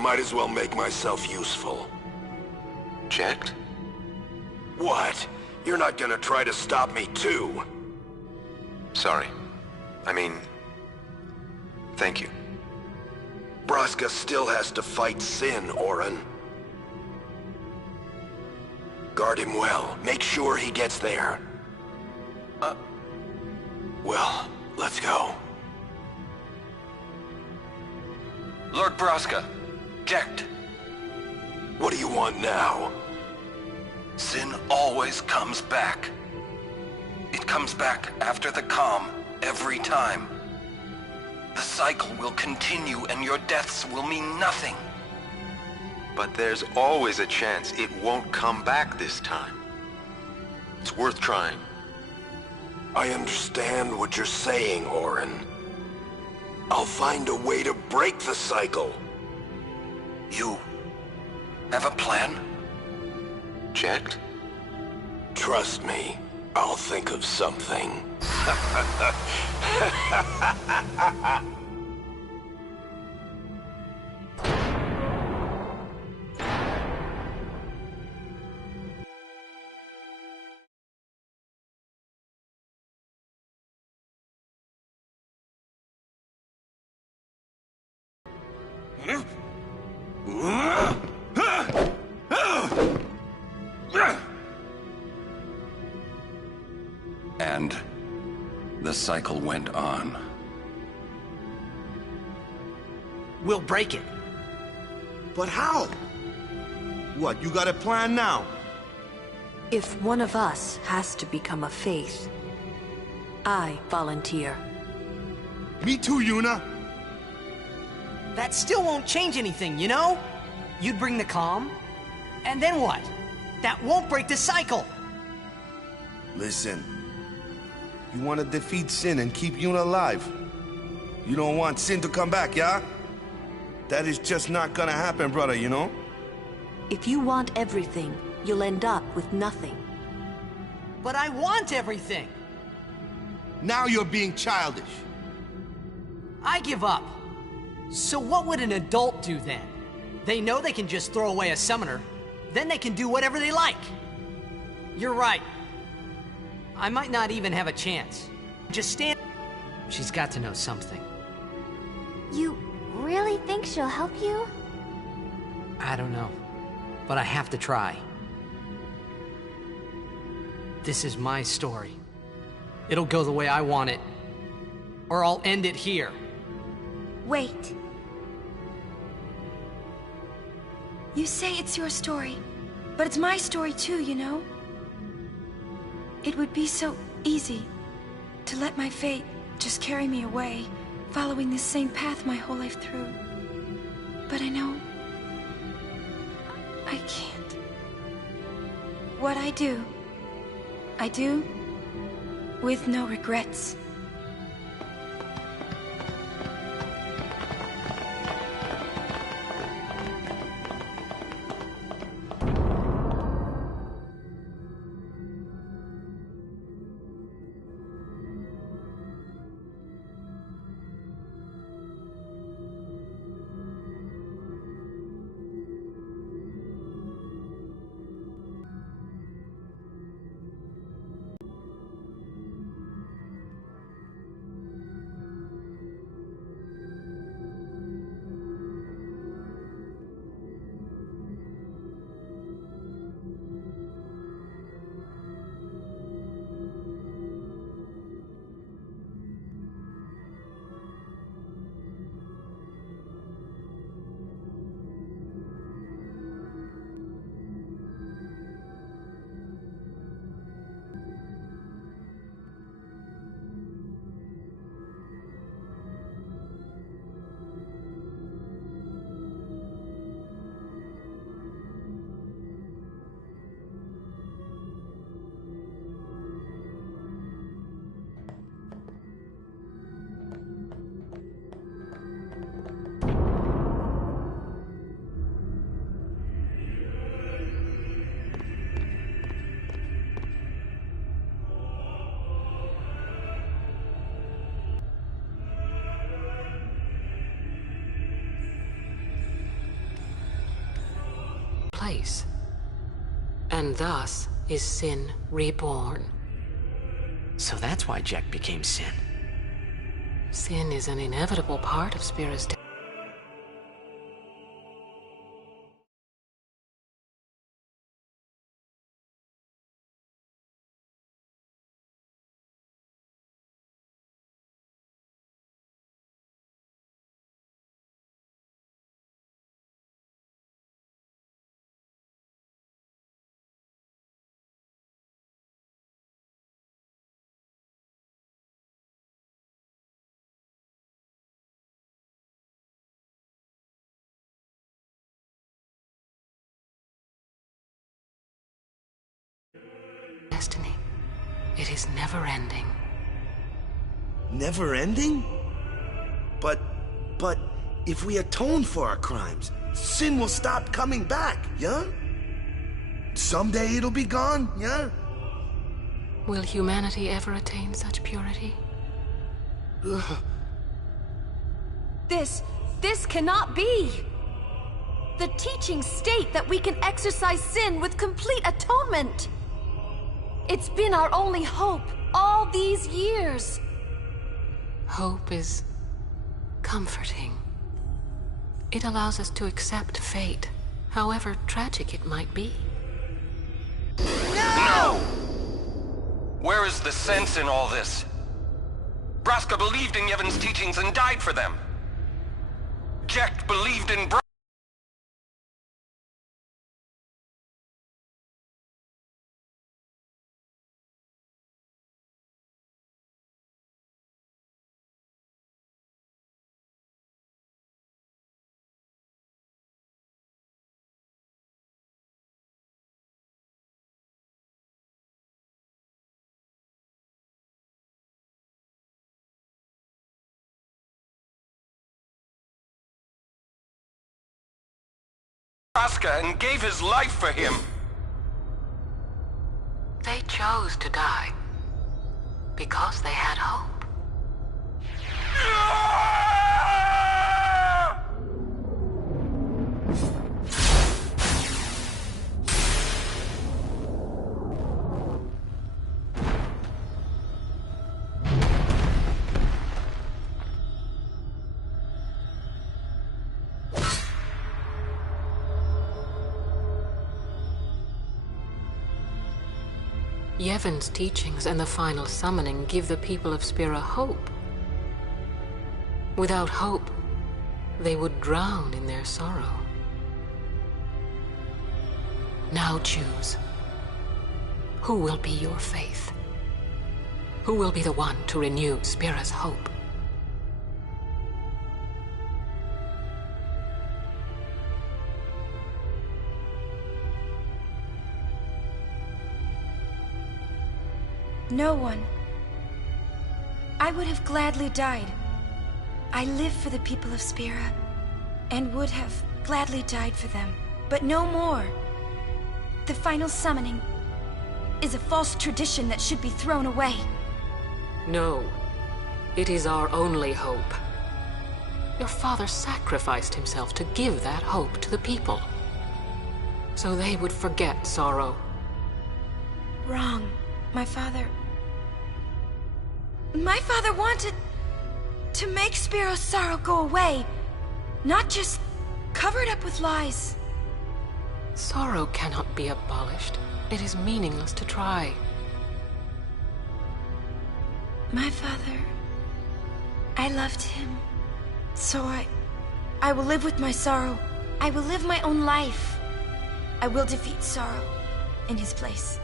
might as well make myself useful. Checked? What? You're not gonna try to stop me too? Sorry. I mean... thank you. Braska still has to fight Sin, Orin. Guard him well. Make sure he gets there. Well, let's go. Lord Braska, checked. What do you want now? Sin always comes back. It comes back after the calm, every time. The cycle will continue and your deaths will mean nothing. But there's always a chance it won't come back this time. It's worth trying. I understand what you're saying, Orin. I'll find a way to break the cycle. You have a plan? Checked? Trust me, I'll think of something. And the cycle went on. We'll break it. But how? What, you got a plan now? If one of us has to become a faith, I volunteer. Me too, Yuna. That still won't change anything, you know? You'd bring the calm, and then what? That won't break the cycle! Listen. You want to defeat Sin and keep Yuna alive. You don't want Sin to come back, yeah? That is just not gonna happen, brother, you know? If you want everything, you'll end up with nothing. But I want everything! Now you're being childish. I give up. So what would an adult do then? They know they can just throw away a summoner, then they can do whatever they like. You're right. I might not even have a chance. Just stand... She's got to know something. You really think she'll help you? I don't know, but I have to try. This is my story. It'll go the way I want it, or I'll end it here. Wait. You say it's your story, but it's my story too, you know? It would be so easy to let my fate just carry me away, following this same path my whole life through. But I know I can't. What I do with no regrets. twice. And thus is sin reborn. So that's why Jack became Sin. Sin is an inevitable part of Spira's destiny. It is never ending. Never ending? But if we atone for our crimes, sin will stop coming back, yeah? Someday it'll be gone, yeah? Will humanity ever attain such purity? This cannot be! The teachings state that we can exorcise sin with complete atonement! It's been our only hope all these years! Hope is comforting. It allows us to accept fate, however tragic it might be. No! Where is the sense in all this? Braska believed in Yevon's teachings and died for them. Jack believed in Braska and gave his life for him. They chose to die because they had hope. Yevon's teachings and the final summoning give the people of Spira hope. Without hope, they would drown in their sorrow. Now choose. Who will be your faith? Who will be the one to renew Spira's hope? No one. I would have gladly died. I live for the people of Spira, and would have gladly died for them, but no more. The final summoning is a false tradition that should be thrown away. No, it is our only hope. Your father sacrificed himself to give that hope to the people, so they would forget sorrow. Wrong. My father wanted to make Spiro's sorrow go away, not just cover it up with lies. Sorrow cannot be abolished. It is meaningless to try. My father, I loved him. So I will live with my sorrow. I will live my own life. I will defeat sorrow in his place.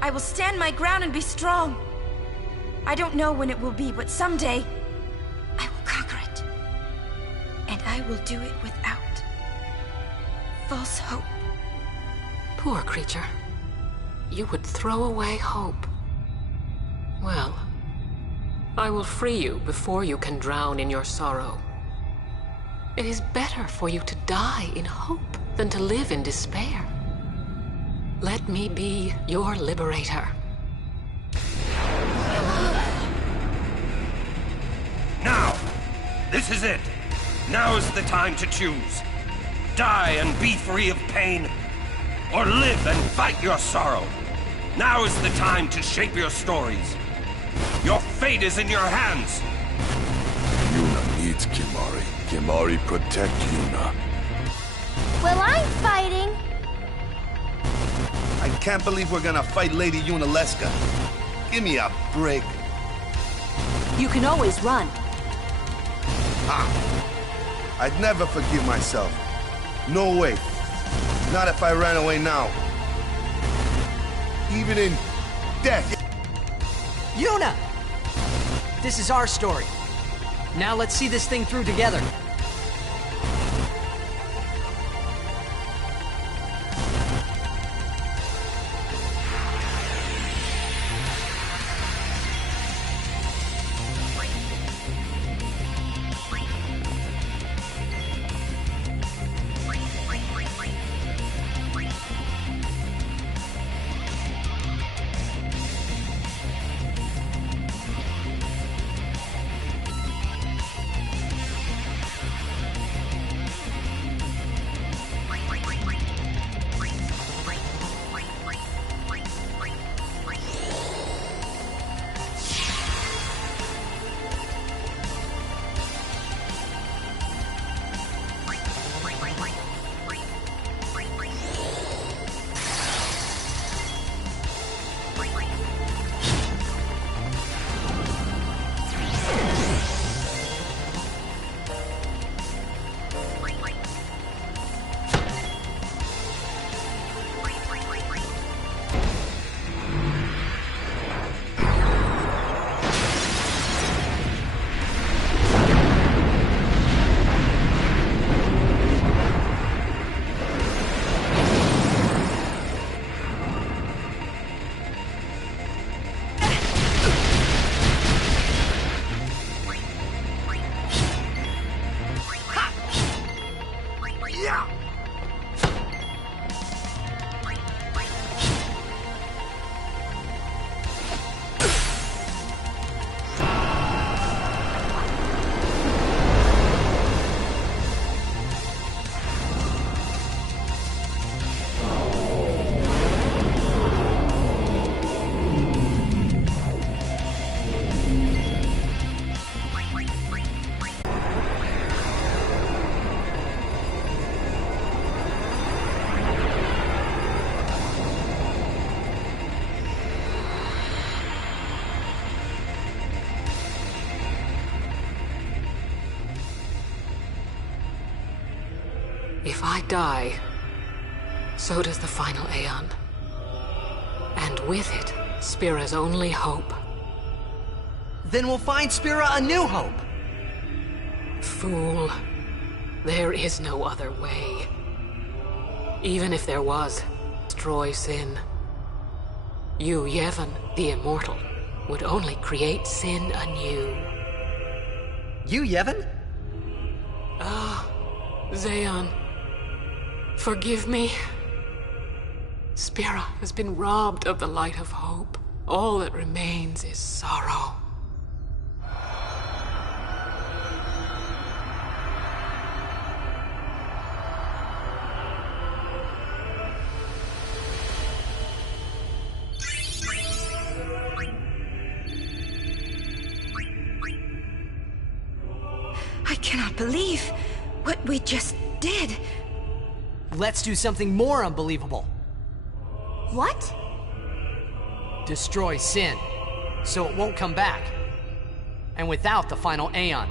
I will stand my ground and be strong. I don't know when it will be, but someday I will conquer it. And I will do it without false hope. Poor creature. You would throw away hope. Well, I will free you before you can drown in your sorrow. It is better for you to die in hope than to live in despair. Let me be your liberator. Now! This is it! Now is the time to choose. Die and be free of pain, or live and fight your sorrow. Now is the time to shape your stories. Your fate is in your hands. Yuna needs Kimahri. Kimahri protect Yuna. Well, I'm fighting. I can't believe we're gonna fight Lady Yunalesca. Give me a break. You can always run. I'd never forgive myself. No way. Not if I ran away now. Even in death. Yuna! This is our story. Now let's see this thing through together. If I die, so does the final Aeon. And with it, Spira's only hope. Then we'll find Spira a new hope. Fool. There is no other way. Even if there was, destroy sin. You, Yevon, the Immortal, would only create sin anew. You, Yevon? Zeon. Forgive me. Spira has been robbed of the light of hope. All that remains is sorrow. I cannot believe what we just did. Let's do something more unbelievable. What? Destroy sin, so it won't come back. And without the final Aeon,